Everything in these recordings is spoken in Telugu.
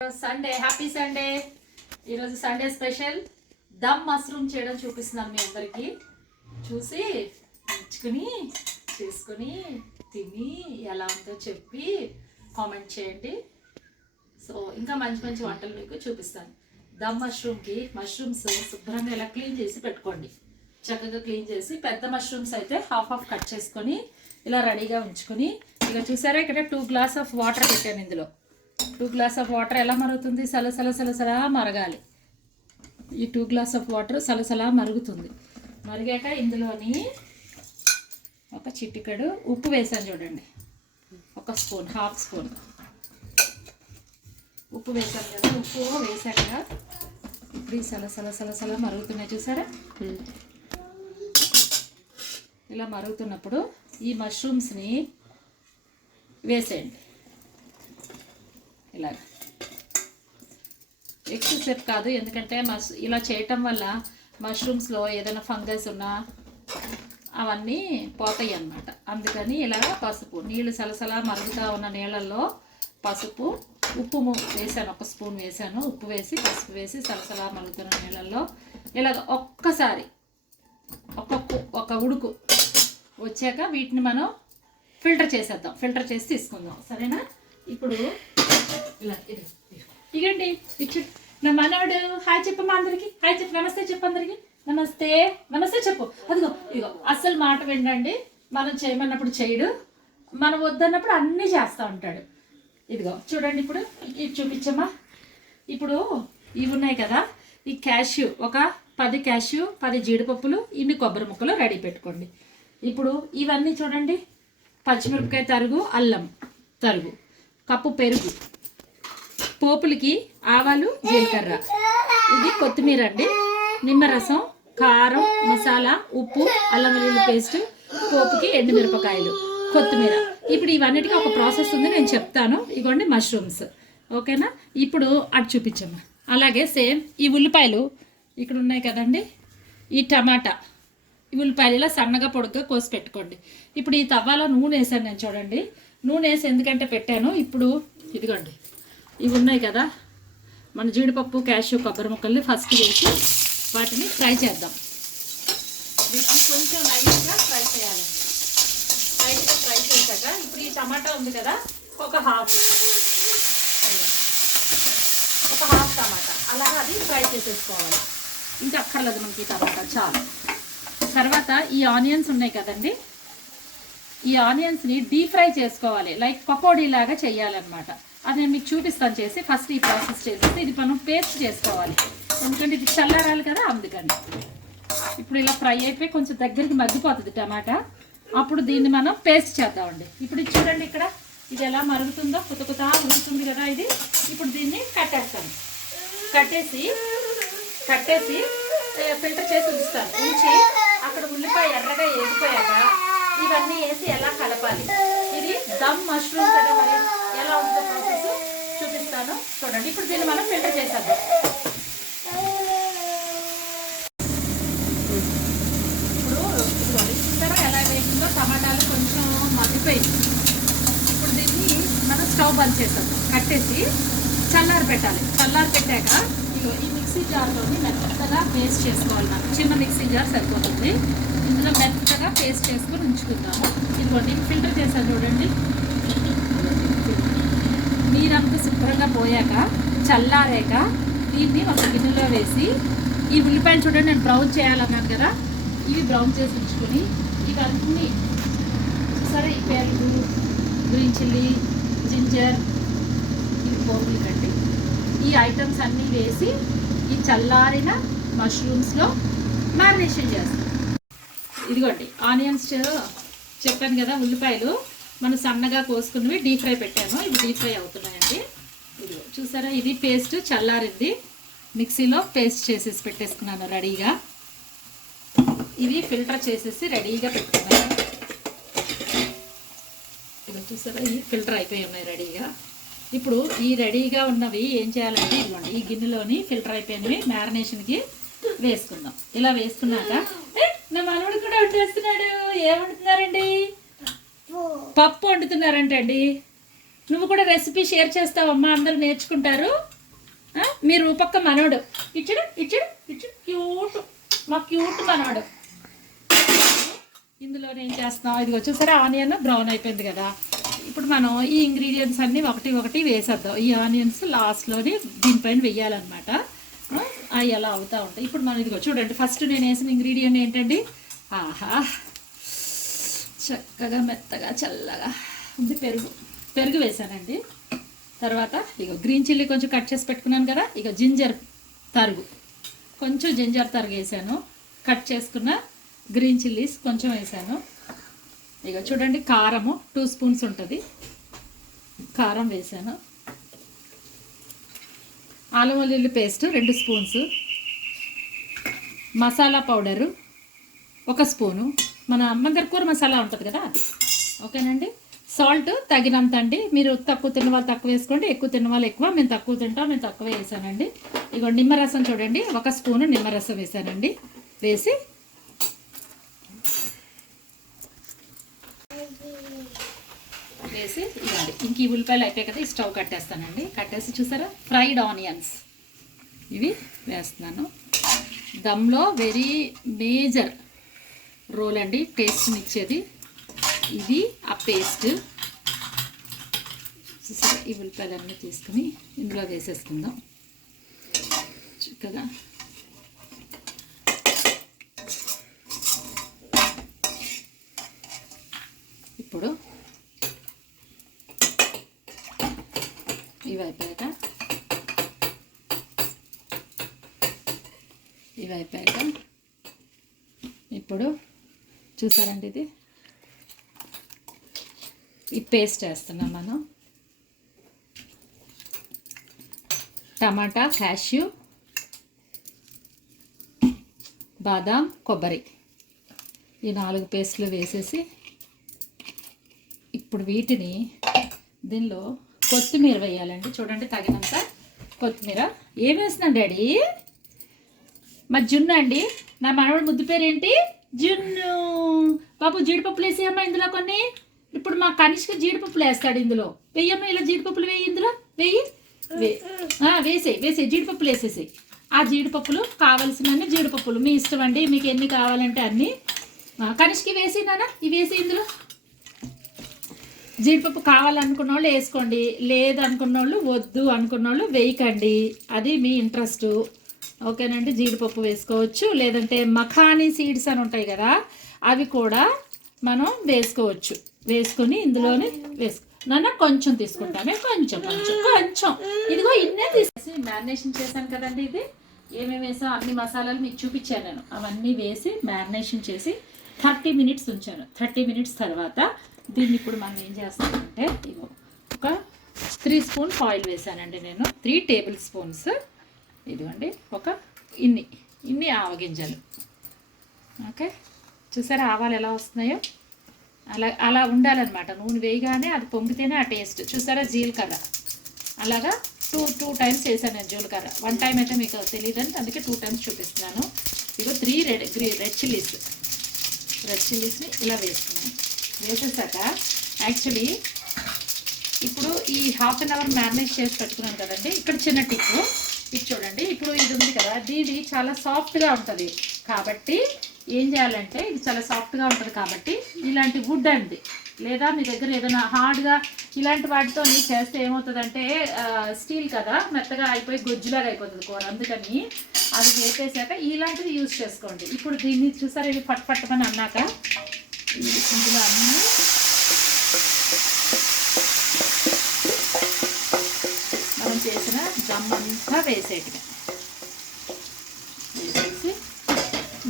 Sunday, happy Sunday. ఈరోజు సండే స్పెషల్ దమ్ మష్రూమ్ చేయడం చూపిస్తున్నాను మీ అందరికీ. చూసి నేర్చుకుని చేసుకుని తిని ఎలా ఉందో చెప్పి కామెంట్ చేయండి. సో ఇంకా మంచి మంచి వంటలు మీకు చూపిస్తాను. దమ్ మష్రూమ్కి మష్రూమ్స్ శుభ్రంగా ఇలా క్లీన్ చేసి పెట్టుకోండి. చక్కగా క్లీన్ చేసి పెద్ద మష్రూమ్స్ అయితే హాఫ్ కట్ చేసుకొని ఇలా రెడీగా ఉంచుకొని, ఇక చూసారా ఇక్కడ 2 గ్లాస్ ఆఫ్ వాటర్ పెట్టాను. ఇందులో 2 గ్లాస్ ఆఫ్ వాటర్ ఎలా మరుగుతుంది? సలసలా మరగాలి. ఈ 2 గ్లాస్ ఆఫ్ వాటర్ సలసలా మరుగుతుంది. మరిగాక ఇందులోని ఒక చిటికెడు ఉప్పు వేసాను చూడండి. 1 స్పూన్, హాఫ్ స్పూన్ ఉప్పు వేసాను కదా. ఉప్పు వేసాక ఇప్పుడు ఈ సలసలా మరుగుతున్నాయి చూసారా. ఇలా మరుగుతున్నప్పుడు ఈ మష్రూమ్స్ని వేసేయండి. ఇలాగ ఎక్కువసేపు కాదు, ఎందుకంటే ఇలా చేయటం వల్ల మష్రూమ్స్లో ఏదైనా ఫంగస్ ఉన్నా అవన్నీ పోతాయి అన్నమాట. అందుకని ఇలాగ పసుపు, నీళ్ళు సలసలా మరుగుతూ ఉన్న నీళ్ళల్లో పసుపు, ఉప్పు వేసాను. 1 స్పూన్ వేసాను. ఉప్పు వేసి పసుపు వేసి సలసలా మరుగుతున్న నీళ్ళల్లో ఇలాగ ఒక్కసారి ఒక ఉడుకు వచ్చాక వీటిని మనం ఫిల్టర్ చేసేద్దాం. ఫిల్టర్ చేసి తీసుకుందాం, సరేనా? ఇప్పుడు ఇలా ఇగండి ఇచ్చు. నా మనవాడు హాయ్ చెప్పమ్మా అందరికి. హాయ్ చెప్పు, నమస్తే చెప్పు అందరికి. నమస్తే చెప్పు. అదిగో ఇగో అస్సలు మాట వినండి. మనం చేయమన్నప్పుడు చేయడు, మనం వద్దన్నప్పుడు అన్నీ చేస్తూ ఉంటాడు. ఇదిగో చూడండి, ఇప్పుడు ఇది చూపించమ్మా. ఇప్పుడు ఇవి ఉన్నాయి కదా, ఈ క్యాష్యూ ఒక 10 క్యాష్యూ, 10 జీడిపప్పులు, ఇన్ని కొబ్బరి ముక్కలు రెడీ పెట్టుకోండి. ఇప్పుడు ఇవన్నీ చూడండి, పచ్చిమిరపకాయ తరుగు, అల్లం తరుగు, కప్పు పెరుగు, పోపులకి ఆవాలు, జీలకర్ర, ఇది కొత్తిమీర అండి, నిమ్మరసం, కారం, మసాలా, ఉప్పు, అల్లం వెల్లుల్లి పేస్ట్, పోపుకి ఎండుమిరపకాయలు, కొత్తిమీర. ఇప్పుడు ఇవన్నిటికీ ఒక ప్రాసెస్ ఉంది, నేను చెప్తాను. ఇగోండి మష్రూమ్స్, ఓకేనా? ఇప్పుడు అటు చూపించమ్మా. అలాగే సేమ్ ఈ ఉల్లిపాయలు ఇక్కడ ఉన్నాయి కదండి, ఈ టమాటా, ఈ ఉల్లిపాయలు ఇలా సన్నగా పొడుగ్గా కోసి పెట్టుకోండి. ఇప్పుడు ఈ తవ్వాలో నూనె వేసాను నేను, చూడండి. నూనె వేసి ఎందుకంటే పెట్టాను. ఇప్పుడు ఇదిగోండి ఇవి ఉన్నాయి కదా, మన జీడిపప్పు, క్యాష్యూ, కొబ్బరి ముక్కల్ని ఫస్ట్ వేసి వాటిని ఫ్రై చేద్దాం. వీటిని కొంచెం లైట్గా ఫ్రై చేయాలండి. లైట్గా ఫ్రై చేశాక ఇప్పుడు ఈ టమాటా ఉంది కదా, ఒక హాఫ్ టమాటా అలాగా అది ఫ్రై చేసేసుకోవాలి. ఇంకా అక్కర్లేదు మనకి టమాటా, చాలు. తర్వాత ఈ ఆనియన్స్ ఉన్నాయి కదండి, ఈ ఆనియన్స్ని డీప్ ఫ్రై చేసుకోవాలి. లైక్ పకోడీ లాగా చేయాలన్నమాట. అది నేను మీకు చూపిస్తాను చేసి. ఫస్ట్ ఈ ప్రాసెస్ చేసేసి ఇది మనం పేస్ట్ చేసుకోవాలి, ఎందుకంటే ఇది చల్లారాలి కదా, అందుకని. ఇప్పుడు ఇలా ఫ్రై అయిపోయి కొంచెం దగ్గరికి మగ్గిపోతుంది టమాటా, అప్పుడు దీన్ని మనం పేస్ట్ చేద్దామండి. ఇప్పుడు ఇది చూడండి, ఇక్కడ ఇది ఎలా మరుగుతుందో, కుతకుతా ఉడుకుతుంది కదా ఇది. ఇప్పుడు దీన్ని కట్టేస్తాను. కట్టేసి ఫిల్టర్ చేసి ఉంచుతాను. ఉంచి అక్కడ ఉల్లిపాయ ఎర్రగా వేగిపోయాక ఇవన్నీ వేసి ఎలా కలపాలి. ఇది దమ్ మష్రూమ్ కదా, మరి ఎలా ఉంటుందో ప్రాసెస్ చూపిస్తాను, చూడండి. ఇప్పుడు దీన్ని మనం ఫిల్టర్ చేసేద్దాం. ఇప్పుడు చూస్తారా ఎలా వేసిందో, టమాటాలు కొంచెం మగ్గిపోయింది. ఇప్పుడు దీన్ని మనం స్టవ్ బంద్ చేసేద్దాం. కట్టేసి చల్లారి పెట్టాలి. చల్లారి పెట్టాక ఈ మిక్సీ జార్లోని మెత్తగా పేస్ట్ చేసుకోవాలి. నాకు చిన్న మిక్సీ జార్ సరిపోతుంది. ఇందులో మెత్తగా పేస్ట్ చేసుకొని ఉంచుకుందాము. ఇదిగోండి ఫిల్టర్ చేశాను చూడండి. నీరంతా శుభ్రంగా పోయాక చల్లారాక దీన్ని ఒక గిన్నెలో వేసి, ఈ ఉల్లిపాయలు చూడండి నేను బ్రౌన్ చేయాలన్నాను కదా, ఇవి బ్రౌన్ చేసి ఉంచుకొని ఇవన్నీ సరే, ఈ పెరుగు, గ్రీన్ చిల్లీ, జింజర్, ఇవి పోపులు కండి, ఈ ఐటమ్స్ అన్నీ వేసి ఈ చల్లారిన మష్రూమ్స్లో మ్యారినేషన్ చేస్తాం. ఇదిగోండి ఆనియన్స్ చెప్పాను కదా, ఉల్లిపాయలు మనం సన్నగా కోసుకున్నవి డీప్ ఫ్రై పెట్టాను. ఇవి డీప్ ఫ్రై అవుతున్నాయండి. ఇదిగో చూసారా, ఇది పేస్ట్ చల్లారింది, మిక్సీలో పేస్ట్ చేసేసి పెట్టేసుకున్నాను రెడీగా. ఇవి ఫిల్టర్ చేసేసి రెడీగా పెట్టుకున్నాను. ఇదిగో చూసారా, ఇవి ఫిల్టర్ అయిపోయి ఉన్నాయి రెడీగా. ఇప్పుడు ఈ రెడీగా ఉన్నవి ఏం చేయాలంటే, ఇదిగోండి ఈ గిన్నెలోని ఫిల్టర్ అయిపోయినవి మ్యారినేషన్కి వేసుకుందాం. ఇలా వేసుకున్నాక నా మనవడు కూడా వండేస్తున్నాడు. ఏం వండుతున్నారండి? పప్పు వండుతున్నారంటండి. నువ్వు కూడా రెసిపీ షేర్ చేస్తావమ్మా, అందరూ నేర్చుకుంటారు. మీరు పక్క మనోడు ఇచ్చుడు ఇచ్చుడు ఇచ్చుడు క్యూట్, మా క్యూట్ మనోడు. ఇందులో ఏం చేస్తున్నాం, ఇది వచ్చేసరి ఆనియన్ బ్రౌన్ అయిపోయింది కదా. ఇప్పుడు మనం ఈ ఇంగ్రీడియంట్స్ అన్నీ ఒకటి ఒకటి వేసేద్దాం. ఈ ఆనియన్స్ లాస్ట్లోని దీనిపైన వేయాలన్నమాట. అవి ఎలా అవుతూ ఉంటాయి. ఇప్పుడు మనం ఇదిగో చూడండి, ఫస్ట్ నేను వేసిన ఇంగ్రీడియంట్ ఏంటండి, ఆహా చక్కగా మెత్తగా చల్లగా ఉంది పెరుగు వేసానండి. తర్వాత ఇక గ్రీన్ చిల్లీ కొంచెం కట్ చేసి పెట్టుకున్నాను కదా, ఇక జింజర్ తరుగు వేసాను. కట్ చేసుకున్న గ్రీన్ చిల్లీస్ కొంచెం వేసాను. ఇక చూడండి కారము 2 స్పూన్స్ ఉంటుంది, కారం వేసాను. అల్లం వెల్లుల్లి paste 2 spoons, masala powder 1 spoon, మన మంగర కూర మసాలా ఉంటుంది కదా అది. ఓకేనండి. సాల్ట్ తగినంత అండి. మీరు తక్కువ తిన్న వాళ్ళు తక్కువ వేసుకోండి, ఎక్కువ తిన్న వాళ్ళు ఎక్కువ. మేము తక్కువ తింటాం, నేను తక్కువ వేసానండి. ఇక నిమ్మరసం చూడండి, 1 స్పూను నిమ్మరసం వేసానండి. వేసి ఇవ్వండి. ఇంక ఈ ఉల్లిపాయలు అయిపోయాయి కదా, ఈ స్టవ్ కట్టేస్తానండి. కట్టేసి చూసారా ఫ్రైడ్ ఆనియన్స్ ఇవి వేస్తున్నాను. దమ్లో వెరీ మేజర్ రోల్ అండి, టేస్ట్ని ఇచ్చేది ఇది ఆ పేస్ట్. చూసారా ఈ ఉల్లిపాయలన్నీ తీసుకుని ఇందులో వేసేసుకుందాం చక్కగా. ఇప్పుడు ఇవి అయిపోయాక ఇప్పుడు చూసారండి ఇది ఈ పేస్ట్ వేస్తున్నాం మనం. టమాటా, క్యాష్యూ, బాదాం, కొబ్బరి ఈ 4 పేస్టులు వేసేసి ఇప్పుడు వీటిని దీనిలో కొత్తిమీర వేయాలండి. చూడండి తగినంత కొత్తిమీర. ఏం వేస్తున్నాను డాడీ? మా జున్ను అండి. నా మనవడు ముద్దు పేరేంటి? జున్ను. బాబు జీడిపప్పులు వేసేయమ్మా ఇందులో కొన్ని. ఇప్పుడు మా కనిష్క జీడిపప్పులు వేస్తాడు ఇందులో. వెయ్యమ్మా ఇలా జీడిపప్పులు వేయి, ఇందులో వేయి. వేసేయి జీడిపప్పులు వేసేసాయి. ఆ జీడిపప్పులు కావలసినన్ని జీడిపప్పులు మీ ఇష్టం అండి, మీకు ఎన్ని కావాలంటే అన్ని. కనిష్కి వేసి నాన్న ఇవి వేసి ఇందులో. జీడిపప్పు కావాలనుకున్న వాళ్ళు వేసుకోండి, లేదనుకున్న వాళ్ళు వద్దు అనుకున్న వాళ్ళు వేయకండి, అది మీ ఇంట్రెస్ట్. ఓకేనండి. జీడిపప్పు వేసుకోవచ్చు, లేదంటే మఖానీ సీడ్స్ అని ఉంటాయి కదా అవి కూడా మనం వేసుకోవచ్చు. వేసుకొని ఇందులోనే నాన్న కొంచెం తీసుకుంటామే, కొంచెం ఇదిగో ఇన్నే తీసేసి మ్యారినేషన్ చేశాను కదండి. ఇది ఏమేమి వేసాం అన్ని మసాలాలు మీకు చూపించాను నేను. అవన్నీ వేసి మ్యారినేషన్ చేసి 30 మినిట్స్ ఉంచాను. 30 మినిట్స్ తర్వాత దీన్ని ఇప్పుడు మనం ఏం చేస్తామంటే ఇగో ఒక 3 స్పూన్స్ ఆయిల్ వేసానండి నేను. 3 టేబుల్ స్పూన్స్ ఇదిగోండి. ఒక ఇన్ని ఆవగింజలు. ఓకే చూసారా ఆవాలు ఎలా వస్తున్నాయో అలా ఉండాలన్నమాట. నూనె వేయగానే అది పొంగితేనే ఆ టేస్ట్. చూసారా జీలకర్ర అలాగా టూ టైమ్స్ వేసాను నేను జీలకర్ర. 1 టైం అయితే మీకు తెలియదండి, అందుకే 2 టైమ్స్ చూపిస్తున్నాను. ఇదిగో 3 రెడ్ చిల్లీస్ని ఇలా వేస్తున్నాను. వేసేసాక యాక్చువల్లీ ఇప్పుడు ఈ 1/2 అవర్ మ్యారినేట్ చేసి పెట్టుకున్నాను కదండి. ఇక్కడ చిన్న టిప్ ఇది చూడండి. ఇప్పుడు ఇది ఉంది కదా, ఇది చాలా సాఫ్ట్గా ఉంటుంది కాబట్టి ఏం చేయాలంటే, ఇది చాలా సాఫ్ట్గా ఉంటుంది కాబట్టి ఇలాంటి వుడ్ అండి, లేదా మీ దగ్గర ఏదైనా హార్డ్గా ఇలాంటి వాటితో చేస్తే ఏమవుతుందంటే స్టీల్ కదా మెత్తగా అయిపోయి గొజ్జులాగా అయిపోతుంది కూర. అందుకని అది వేపేసాక ఇలాంటిది యూజ్ చేసుకోండి. ఇప్పుడు దీన్ని చూసారా ఇది పట్టమని అన్నాక ఇందులో అన్నీ మనం చేసిన దమ్మంతా వేసేటిగా వేసేసి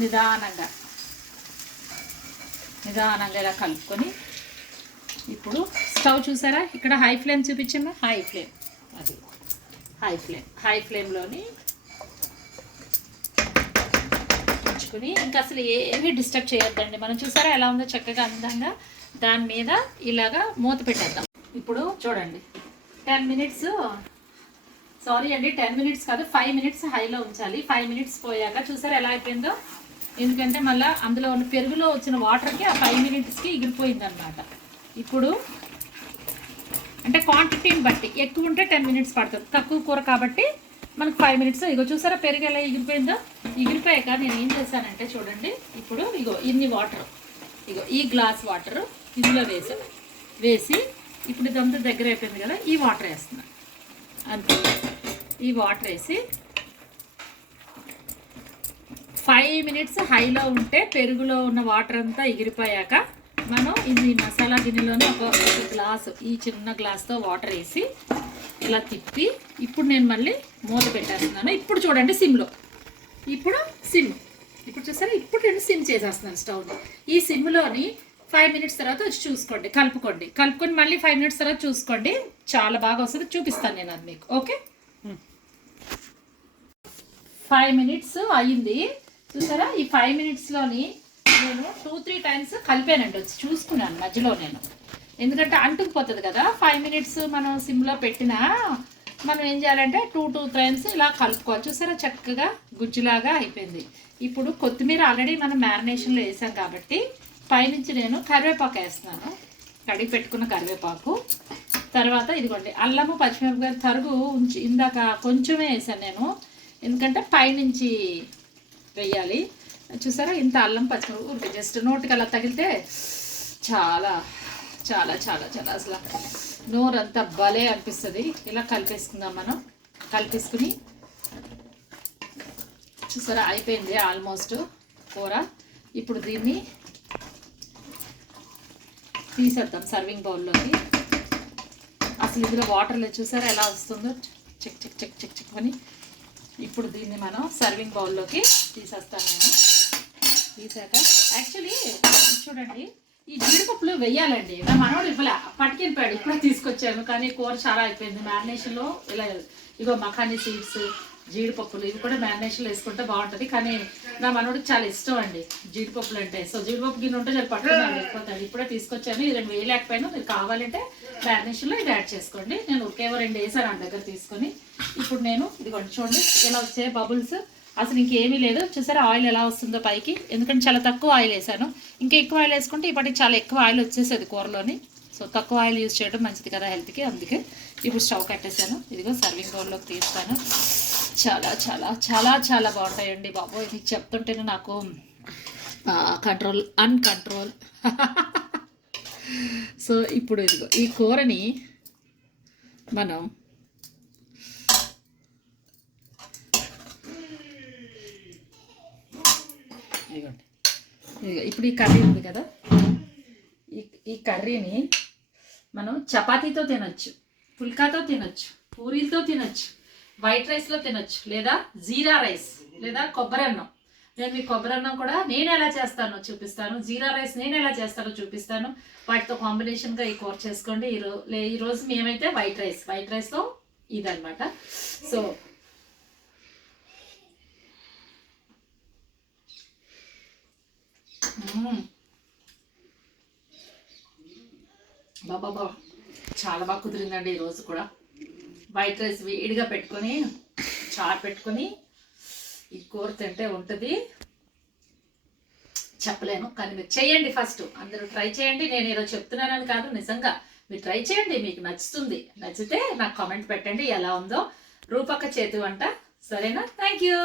నిదానంగా ఇలా కలుపుకొని ఇప్పుడు స్టవ్ చూసారా ఇక్కడ హై ఫ్లేమ్ చూపించమ్మా. హై ఫ్లేమ్లోని ఉంచుకుని ఇంకా అసలు ఏమీ డిస్టర్బ్ చేయొద్దండి. మనం చూసారా ఎలా ఉందో చక్కగా అందంగా. దాని మీద ఇలాగా మూత పెట్టేద్దాం. ఇప్పుడు చూడండి 10 మినిట్స్, సారీ అండి 10 మినిట్స్ కాదు 5 మినిట్స్ హైలో ఉంచాలి. 5 మినిట్స్ పోయాక చూసారా ఎలా అయిపోయిందో. ఎందుకంటే మళ్ళీ అందులో ఉన్న పెరుగులో వచ్చిన వాటర్కి ఆ 5 మినిట్స్కి ఎగిరిపోయింది అనమాట. ఇప్పుడు అంటే క్వాంటిటీని బట్టి ఎక్కువ ఉంటే 10 మినిట్స్ పడుతుంది, తక్కువ కూర కాబట్టి మనకు 5 మినిట్స్. ఇగో చూసారా పెరుగు ఎలా ఎగిరిపోయిందో. ఎగిరిపోయాక నేను ఏం చేశానంటే చూడండి, ఇప్పుడు ఇగో ఇన్ని వాటర్, ఇగో ఈ గ్లాస్ వాటర్ ఇందులో వేసి ఇప్పుడు ఇదంతా దగ్గర అయిపోయింది కదా, ఈ వాటర్ వేస్తున్నా అంతే. ఈ వాటర్ వేసి 5 మినిట్స్ హైలో ఉంటే పెరుగులో ఉన్న వాటర్ అంతా ఎగిరిపోయాక మనం ఇది మసాలా గిన్నెలోనే ఒక గ్లాసు, ఈ చిన్న గ్లాస్తో వాటర్ వేసి ఇలా తిప్పి ఇప్పుడు నేను మళ్ళీ మూత పెట్టేస్తున్నాను. ఇప్పుడు చూడండి సిమ్లో, ఇప్పుడు చూసారా, ఇప్పుడు నేను సిమ్ చేసేస్తున్నాను స్టవ్. ఈ సిమ్లోని 5 మినిట్స్ తర్వాత వచ్చి చూసుకోండి, కలుపుకొని మళ్ళీ 5 మినిట్స్ తర్వాత చూసుకోండి, చాలా బాగా వస్తుంది. చూపిస్తాను నేను అది మీకు. ఓకే, 5 మినిట్స్ అయ్యింది చూసారా. ఈ 5 మినిట్స్లోని నేను 2-3 టైమ్స్ కలిపానండి, వచ్చి చూసుకున్నాను మధ్యలో నేను, ఎందుకంటే అంటుకుపోతుంది కదా. 5 మినిట్స్ మనం సిమ్లో పెట్టినా మనం ఏం చేయాలంటే 2 టైమ్స్ ఇలా కలుపుకోవాలి. చూసారా చక్కగా గుజ్జులాగా అయిపోయింది. ఇప్పుడు కొత్తిమీర ఆల్రెడీ మనం మ్యారినేషన్లో వేసాం కాబట్టి పైనుంచి నేను కరివేపాకు వేస్తున్నాను, కడిగి పెట్టుకున్న కరివేపాకు. తర్వాత ఇదిగోండి అల్లము పచ్చిమిరపకాయ తరుగు ఉంచి ఇందాక కొంచెమే వేసాను నేను, ఎందుకంటే పైనుంచి వేయాలి. చూసారా ఇంత అల్లం పచ్చిమిరపకాయ ఊరికి జస్ట్ నోటికి అలా తగిలితే చాలా చాలా చాలా చాలా అసలు నోరంతా భలే అనిపిస్తుంది. ఇలా కలిపేసుకుందాం మనం. కలిపేసుకుని చూసారా అయిపోయింది ఆల్మోస్ట్ కూర. ఇప్పుడు దీన్ని తీసేద్దాం సర్వింగ్ బౌల్లోకి. అసలు ఇందులో వాటర్ లేదు చూసారా ఎలా వస్తుందో, check check check check check అని. ఇప్పుడు దీన్ని మనం సర్వింగ్ బౌల్లోకి తీసేస్తాను నేను. తీసాక యాక్చువల్లీ చూడండి ఈ జీడిపప్పులు వెయ్యాలండి, నా మనోడు ఇవ్వలే పట్టుకెళ్ళిపోయాడు, ఇప్పుడే తీసుకొచ్చాను. కానీ కూర చాలా అయిపోయింది మ్యారినేషన్లో. ఇలా ఇగో మఖానీ సీడ్స్, జీడిపప్పులు ఇవి కూడా మ్యారినేషన్లో వేసుకుంటే బాగుంటుంది. కానీ నా మనోడికి చాలా ఇష్టం అండి జీడిపప్పులు అంటే. సో జీడిపప్పు గిన్నె ఉంటే చాలా పట్టుకున్నాను వెళ్ళిపోతాను. ఇప్పుడే తీసుకొచ్చాను. ఇది 2 వేయలేకపోయాను. మీరు కావాలంటే మ్యారినేషన్లో ఇది యాడ్ చేసుకోండి. నేను ఒకేవో 2 వేసాను నా దగ్గర తీసుకొని. ఇప్పుడు నేను ఇదిగోండి చూడండి ఎలా వచ్చాయి బబుల్స్. అసలు ఇంకేమీ లేదు చూసారా ఆయిల్ ఎలా వస్తుందో పైకి, ఎందుకంటే చాలా తక్కువ ఆయిల్ వేసాను. ఇంకా ఎక్కువ ఆయిల్ వేసుకుంటే ఇప్పటికి చాలా ఎక్కువ ఆయిల్ వచ్చేసేది కూరలోని. సో తక్కువ ఆయిల్ యూజ్ చేయడం మంచిది కదా హెల్త్కి, అందుకే ఇప్పుడు స్టవ్ కట్టేసాను. ఇదిగో సర్వింగ్ బౌల్లోకి తీస్తాను. చాలా చాలా చాలా చాలా బాగుంటాయండి బాబు, మీకు చెప్తుంటేనే నాకు అన్కంట్రోల్. సో ఇప్పుడు ఇదిగో ఈ కూరని మనం ఇదిగోండి ఇప్పుడు ఈ కర్రీ ఉంది కదా, ఈ కర్రీని మనం చపాతీతో తినొచ్చు, పుల్కాతో తినొచ్చు, పూరీలతో తినొచ్చు, వైట్ రైస్లో తినొచ్చు, లేదా జీరా రైస్, లేదా కొబ్బరి అన్నం. నేను మీ కొబ్బరి అన్నం కూడా నేను ఎలా చేస్తానో చూపిస్తాను, జీరా రైస్ నేను ఎలా చేస్తానో చూపిస్తాను. వాటితో కాంబినేషన్గా ఈ కూర చేసుకోండి. ఈరోజు మేమైతే వైట్ రైస్తో ఇదనమాట. సో బాబా చాలా బాగా కుదిరిందండి ఈరోజు కూడా. వైట్ రైస్ వేడిగా పెట్టుకొని చారు పెట్టుకొని ఈ కూర తింటే ఉంటుంది చెప్పలేను. కానీ మీరు చేయండి, ఫస్ట్ అందరూ ట్రై చేయండి. నేను ఈరోజు చెప్తున్నానని కాదు, నిజంగా మీరు ట్రై చేయండి, మీకు నచ్చుతుంది. నచ్చితే నాకు కామెంట్ పెట్టండి ఎలా ఉందో. రూపక్క చేతి వంట. సరేనా? Thank you.